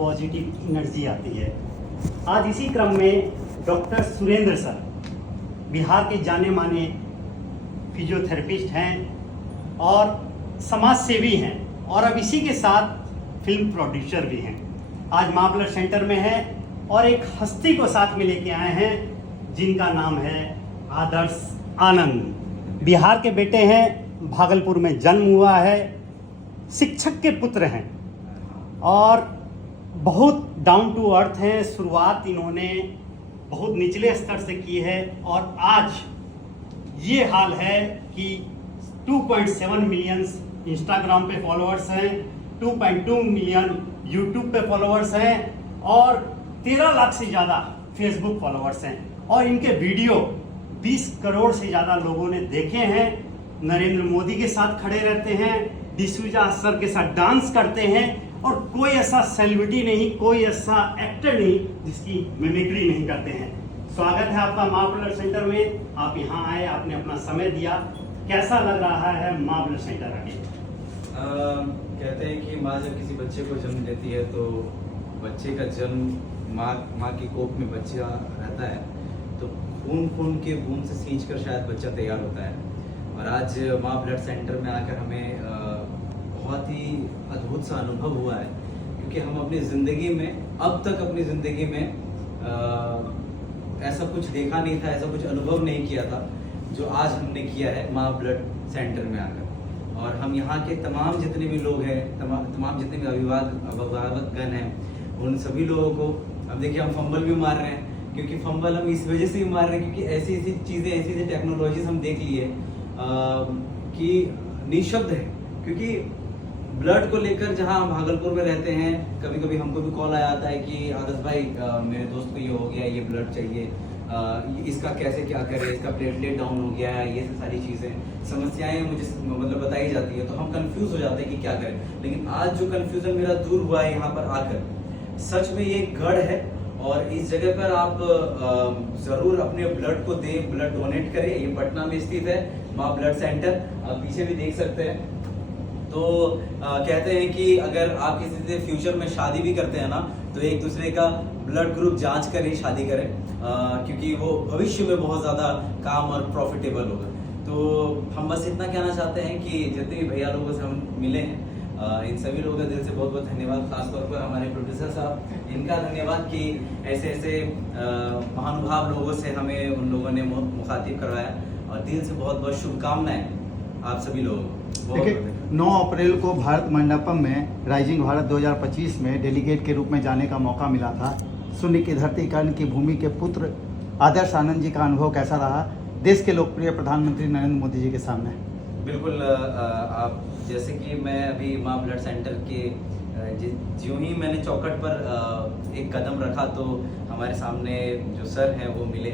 Positive energy आती है। आज इसी क्रम में डॉक्टर सुरेंद्र सर बिहार के जाने माने फिजियोथेरेपिस्ट हैं और समाज सेवी हैं और अब इसी के साथ फिल्म प्रोड्यूसर भी हैं। आज माँ ब्लड सेंटर में है और एक हस्ती को साथ में लेके आए हैं जिनका नाम है आदर्श आनंद। बिहार के बेटे हैं, भागलपुर में जन्म हुआ है, शिक्षक के पुत्र हैं और बहुत डाउन टू अर्थ हैं। शुरुआत इन्होंने बहुत निचले स्तर से की है और आज ये हाल है कि 2.7 मिलियन इंस्टाग्राम पे फॉलोअर्स हैं, 2.2 मिलियन यूट्यूब पे फॉलोअर्स हैं और 13 लाख से ज़्यादा फेसबुक फॉलोअर्स हैं और इनके वीडियो 20 करोड़ से ज़्यादा लोगों ने देखे हैं। नरेंद्र मोदी के साथ खड़े रहते हैं, डिसूजा सर के साथ डांस करते हैं और कोई ऐसा सेलिब्रिटी नहीं, कोई ऐसा एक्टर नहीं जिसकी मिमिक्री नहीं करते हैं। स्वागत है आपका माँ ब्लड सेंटर में। आप यहाँ आए, आपने अपना समय दिया। कैसा लग रहा है माँ ब्लड सेंटर आके? कहते हैं कि माँ जब किसी बच्चे को जन्म देती है तो बच्चे का जन्म माँ की कोख में बच्चा रहता है तो खून के बूंद से सींच कर शायद बच्चा तैयार होता है। और आज माँ ब्लड सेंटर में आकर हमें बहुत ही अद्भुत सा अनुभव हुआ है, क्योंकि हम अपनी ज़िंदगी में अब तक अपनी ज़िंदगी में ऐसा कुछ देखा नहीं था, ऐसा कुछ अनुभव नहीं किया था जो आज हमने किया है माँ ब्लड सेंटर में आकर। और हम यहाँ के तमाम जितने भी लोग हैं, तमाम जितने भी अभिभावकगण हैं, उन सभी लोगों को अब देखिए हम फंबल भी मार रहे हैं, क्योंकि फंबल हम इस वजह से ही मार रहे हैं क्योंकि ऐसी ऐसी चीज़ें, ऐसी ऐसी टेक्नोलॉजीज हम देख लिए कि निःशब्द है। क्योंकि ब्लड को लेकर जहाँ हम भागलपुर में रहते हैं, कभी कभी हमको भी कॉल आया आता है कि आदर्श भाई मेरे दोस्त को ये हो गया, ये ब्लड चाहिए, इसका कैसे क्या करें, इसका प्लेटलेट डाउन हो गया है, ये सारी चीज़ें समस्याएं मुझे मतलब बताई जाती है तो हम कंफ्यूज हो जाते हैं कि क्या करें। लेकिन आज जो कंफ्यूजन मेरा दूर हुआ है यहाँ पर आकर, सच में ये गढ़ है और इस जगह पर आप ज़रूर अपने ब्लड को दें, ब्लड डोनेट करें। ये पटना में स्थित है माँ ब्लड सेंटर, आप पीछे भी देख सकते हैं। तो कहते हैं कि अगर आप किसी से फ्यूचर में शादी भी करते हैं ना तो एक दूसरे का ब्लड ग्रुप जांच कर ही शादी करें, क्योंकि वो भविष्य में बहुत ज़्यादा काम और प्रॉफिटेबल होगा। तो हम बस इतना कहना चाहते हैं कि जितने भी भैया लोगों से हम मिले हैं इन सभी लोगों का दिल से बहुत बहुत धन्यवाद। खासतौर पर हमारे प्रोड्यूसर साहब, इनका धन्यवाद कि ऐसे ऐसे महानुभाव लोगों से हमें उन लोगों ने मुखातिब करवाया और दिल से बहुत बहुत शुभकामनाएं आप सभी लोगों को। देखिए 9 अप्रैल को भारत मंडपम में राइजिंग भारत 2025 में डेलीगेट के रूप में जाने का मौका मिला था। शून्य की धरती कर्ण की भूमि के पुत्र आदर्श आनंद जी का अनुभव कैसा रहा देश के लोकप्रिय प्रधानमंत्री नरेंद्र मोदी जी के सामने? बिल्कुल, आप जैसे कि मैं अभी माँ ब्लड सेंटर के ज्यों ही मैंने चौखट पर एक कदम रखा तो हमारे सामने जो सर हैं वो मिले,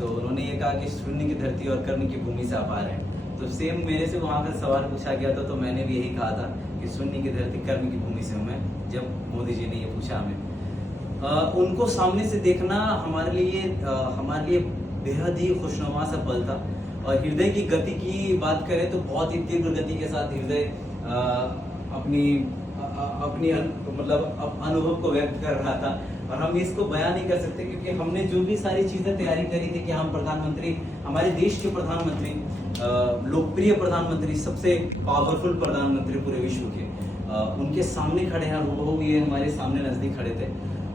तो उन्होंने ये कहा कि शून्य की धरती और कर्ण की भूमि से आप आ रहे हैं। तो सेम मेरे से वहाँ का सवाल पूछा गया था तो मैंने भी यही कहा था कि शून्य की धरती कर्म की भूमि से हूँ मैं, जब मोदी जी ने ये पूछा हमें। उनको सामने से देखना हमारे लिए बेहद ही खुशनुमा सा पल था। और हृदय की गति की बात करें तो बहुत ही तीव्र गति के साथ हृदय अपनी मतलब अनुभव को व्यक्त कर रहा था और हम इसको बयान नहीं कर सकते, क्योंकि हमने जो भी सारी चीज़ें तैयारी करी थी कि हम प्रधानमंत्री, हमारे देश के प्रधानमंत्री, लोकप्रिय प्रधानमंत्री, सबसे पावरफुल प्रधानमंत्री पूरे विश्व के, उनके सामने खड़े हैं। वो ये हमारे सामने नज़दीक खड़े थे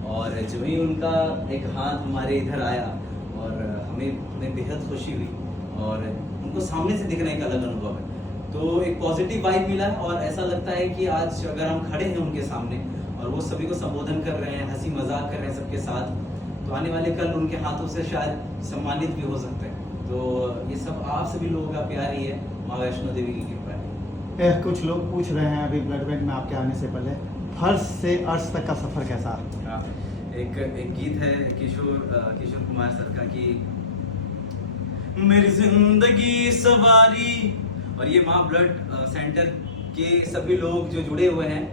और जो ही उनका एक हाथ हमारे इधर आया और हमें बेहद खुशी हुई और उनको सामने से दिखना एक अलग अनुभव है। तो एक पॉजिटिव वाइब मिला और ऐसा लगता है कि आज अगर हम खड़े हैं उनके सामने और वो सभी को संबोधन कर रहे हैं, हंसी मजाक कर रहे हैं सबके साथ, तो आने वाले कल उनके हाथों से शायद सम्मानित भी हो सकते हैं। तो ये सब आप सभी लोगों का प्यार ही है, माँ वैष्णो देवी की कृपा है। कुछ लोग पूछ रहे हैं अभी ब्लड बैंक में आपके आने से पहले, फर्श से अर्श तक का सफर कैसा? एक गीत है किशोर कुमार सर का कि मेरी जिंदगी सवारी, और ये माँ ब्लड सेंटर के सभी लोग जो जुड़े हुए हैं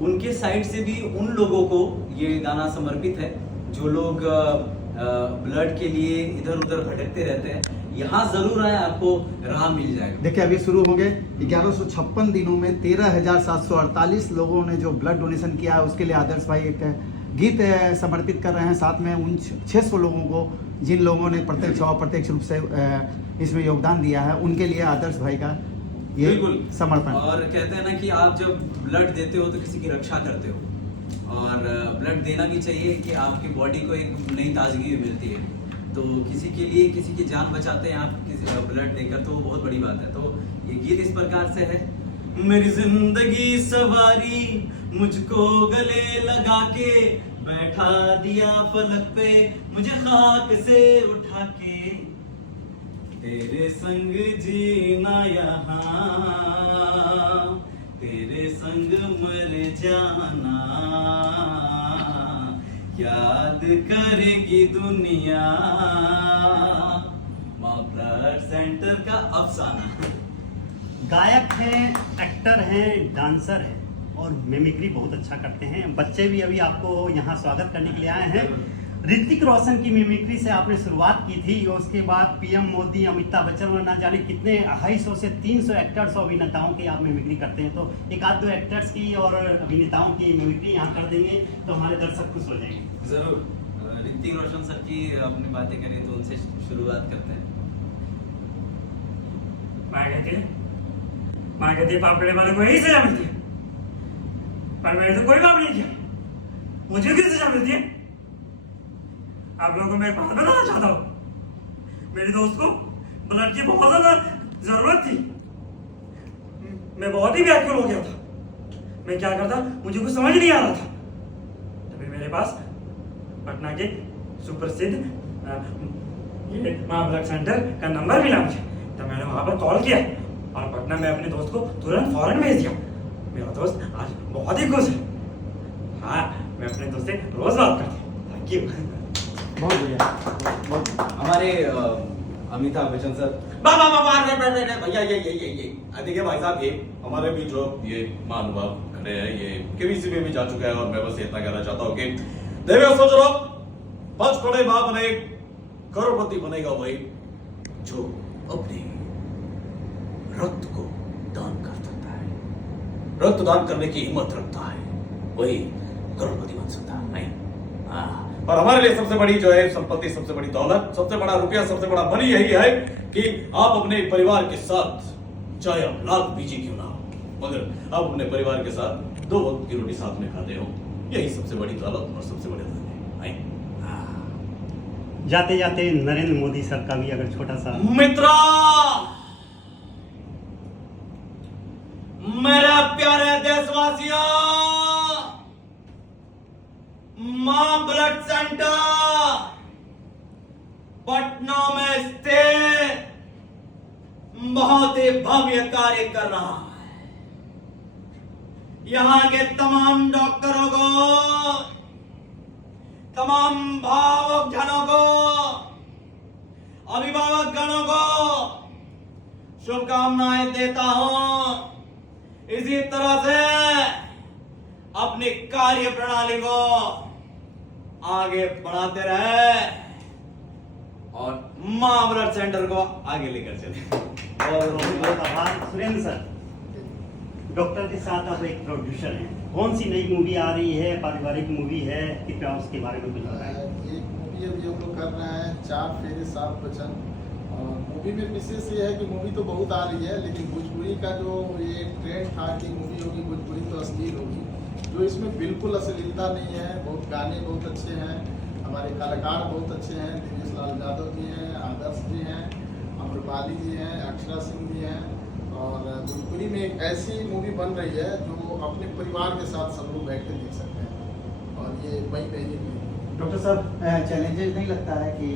उनके साइड से भी उन लोगों को ये गाना समर्पित है जो लोग ब्लड के लिए इधर उधर भटकते रहते हैं। यहाँ जरूर आए, आपको राह मिल जाएगा। देखिए अभी शुरू होंगे 1156 दिनों में 13,748 लोगों ने जो ब्लड डोनेशन किया है, उसके लिए आदर्श भाई एक गीत समर्पित कर रहे हैं। साथ में उन 600 लोगों को जिन लोगों ने प्रत्यक्ष और अप्रत्यक्ष रूप से इसमें योगदान दिया है, उनके लिए आदर्श भाई का ये बिल्कुल समर्पण। और कहते हैं ना कि आप जब ब्लड देते हो तो किसी की रक्षा करते हो, और ब्लड देना भी चाहिए कि आपकी बॉडी को एक नई ताजगी भी मिलती है। तो किसी के लिए किसी की जान बचाते हैं आप किसी ब्लड देकर, तो बहुत बड़ी बात है। तो ये गीत इस प्रकार से है। मेरी जिंदगी सवारी मुझको गले लगा के, बैठा दिया फलक पे मुझे खाक से उठा के, तेरे संग जीना यहाँ, तेरे संग मर जाना, याद करेगी दुनिया। माँ ब्लड सेंटर का अफसाना। गायक हैं, एक्टर हैं, डांसर हैं और मिमिक्री बहुत अच्छा करते हैं। बच्चे भी अभी आपको यहाँ स्वागत करने के लिए आए हैं। ऋतिक रोशन की मिमिक्री से आपने शुरुआत की थी, और उसके बाद पीएम मोदी, अमिताभ बच्चन और ना जाने कितने 250 से 300 एक्टर्स और अभिनेताओं की आप मिमिक्री करते हैं। तो एक आध दो एक्टर्स की और अभिनेताओं की मिमिक्री यहाँ कर देंगे तो हमारे दर्शक खुश हो जाएंगे। जरूर। ऋतिक रोशन सर की अपनी बातें करें तो उनसे शुरुआत करते हैं। माँ कहती है पाप करने वाले को यही सजा मिलती है, पर मैंने तो कोई पाप नहीं किया, मुझे किस सजा मिलती है? आप लोगों को मैं एक बात बताना चाहता हूँ, मेरे दोस्त को ब्लड की बहुत ज्यादा जरूरत थी। मैं बहुत ही व्याकुल हो गया था, मैं क्या करता मुझे कुछ समझ नहीं आ रहा था। तभी मेरे पास पटना के सुप्रसिद्ध ये माँ ब्लड सेंटर का नंबर मिला मुझे, तब मैंने वहां पर कॉल किया और पटना में अपने दोस्त को तुरंत फौरन भेज दिया। मेरा दोस्त आज बहुत ही खुश है। हाँ, मैं अपने दोस्त से रोज बात करता हूँ। Thank you. बहुत बढ़िया। हमारे अमिताभ बच्चन सर। भैया ये देखिए भाई साहब, ये हमारे बीच जो ये महानुभाव खड़े हैं, ये केबीसी में भी जा चुका है, और मैं बस इतना कहना चाहता हूँ कि देवे सोच लो, 5 करोड़ मां बने, करोड़पति बनेगा वही जो अपने रक्त को दान कर सकता है, रक्त दान करने की हिम्मत रखता है, वही करोड़पति बन सकता है। नहीं, और हमारे लिए सबसे बड़ी जो है संपत्ति, सबसे बड़ी दौलत, सबसे बड़ा रुपया, सबसे बड़ा मनी यही है कि आप अपने परिवार के साथ, चाहे आप लाख बीजी क्यों ना हो, मगर आप अपने परिवार के साथ 2 वक्त की रोटी साथ में खाते हो, यही सबसे बड़ी दौलत और सबसे बड़ी धन है। जाते जाते नरेंद्र मोदी सर का भी अगर छोटा सा मित्रा, मेरा प्यारे देशवासियों, मां ब्लड सेंटर पटना में स्थित बहुत ही भव्य कार्य कर रहा है। यहां के तमाम डॉक्टरों को, तमाम भावुक जनों को, अभिभावक गणों को शुभकामनाएं देता हूं। इसी तरह से अपनी कार्य प्रणाली को आगे बढ़ाते रहे और मां ब्लड सेंटर को आगे लेकर चले। और बहुत आभार सुरेंद्र सर। डॉक्टर के साथ आप एक प्रोड्यूसर हैं, कौन सी नई मूवी आ रही है? पारिवारिक मूवी है, कृपया उसके बारे में कुछ बताएं। एक मूवी अभी हम लोग कर रहे हैं, 4 फेरे 7 वचन। और मूवी में विशेष ये है कि मूवी तो बहुत आ रही है, लेकिन भोजपुरी का जो ये ट्रेंड था कि मूवी होगी भोजपुरी तो अश्लील होगी, जो इसमें बिल्कुल अश्लीलता नहीं है। बहुत गाने बहुत अच्छे हैं, हमारे कलाकार बहुत अच्छे हैं। दिनेश लाल यादव जी हैं, आदर्श जी हैं, अम्रपाली जी हैं, अक्षरा सिंह जी हैं। और भोजपुरी में एक ऐसी मूवी बन रही है जो अपने परिवार के साथ सब लोग बैठ कर देख सकते हैं, और ये मई महीने में। डॉक्टर साहब, चैलेंजेस नहीं लगता है कि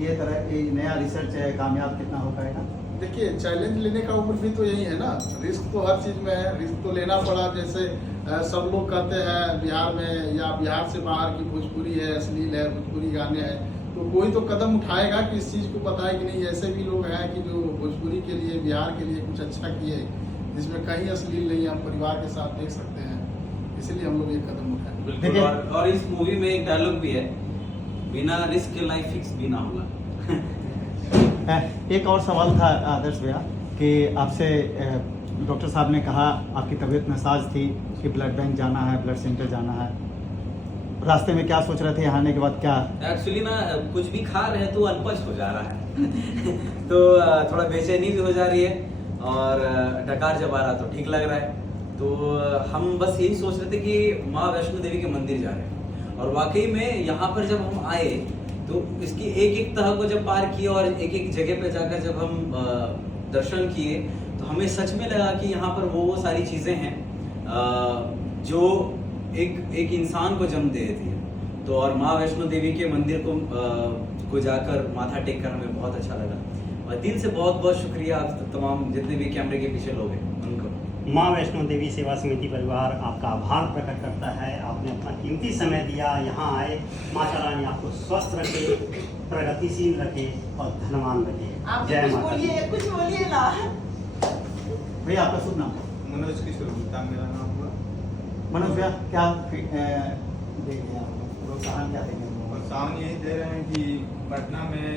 ये तरह ये नया रिसर्च है, कामयाब कितना हो पाएगा? देखिए, चैलेंज लेने का उम्र भी तो यही है ना, रिस्क तो हर चीज़ में है, रिस्क तो लेना पड़ा। जैसे सब लोग कहते हैं बिहार में या बिहार से बाहर की भोजपुरी है, अश्लील है, भोजपुरी गाने हैं, तो कोई तो कदम उठाएगा कि इस चीज़ को बताए कि नहीं। ऐसे भी लोग हैं कि जो भोजपुरी के लिए, बिहार के लिए कुछ अच्छा किए, जिसमें कहीं अश्लील नहीं, हम परिवार के साथ देख सकते हैं। इसलिए हम लोग ये कदम उठाए। बिल्कुल। और इस मूवी में एक डायलॉग भी है, बिना रिस्क के लाइफ फिक्स भी ना होगा। एक और सवाल था आदर्श भैया कि आपसे डॉक्टर साहब ने कहा आपकी तबीयत नासाज थी कि ब्लड बैंक जाना है, ब्लड सेंटर जाना है, रास्ते में क्या सोच रहे थे, यहाँ आने के बाद क्या? एक्चुअली ना कुछ भी खा रहे तो अल्पच हो जा रहा है तो थोड़ा बेचैनी भी हो जा रही है और डकार जब आ रहा तो ठीक लग रहा है। तो हम बस यही सोच रहे थे कि माँ वैष्णो देवी के मंदिर जा रहे हैं और वाकई में यहाँ पर जब हम आए तो इसकी एक एक तह को जब पार किए और एक एक जगह पे जाकर जब हम दर्शन किए तो हमें सच में लगा कि यहाँ पर वो सारी चीज़ें हैं जो एक इंसान को जन्म दे देती है। तो और माँ वैष्णो देवी के मंदिर को जाकर माथा टेक कर हमें बहुत अच्छा लगा और दिल से बहुत बहुत शुक्रिया आप तमाम जितने भी कैमरे के पीछे लोग हैं उनको। माँ वैष्णो देवी सेवा समिति परिवार आपका आभार प्रकट करता है, आपने अपना कीमती समय दिया, यहाँ आए। माता रानी आपको स्वस्थ रखे, प्रगतिशील रखे और धनवान रखे। आप जय कुछ माता दी। बोलिए, कुछ बोलिए ना। भैया आपका शुभ नाम? मनोज किशोर गुप्ता मेरा नाम हुआ। मनोज भैया क्या देंगे आप, प्रोत्साहन क्या देंगे? प्रोत्साहन यही दे रहे हैं कि पटना में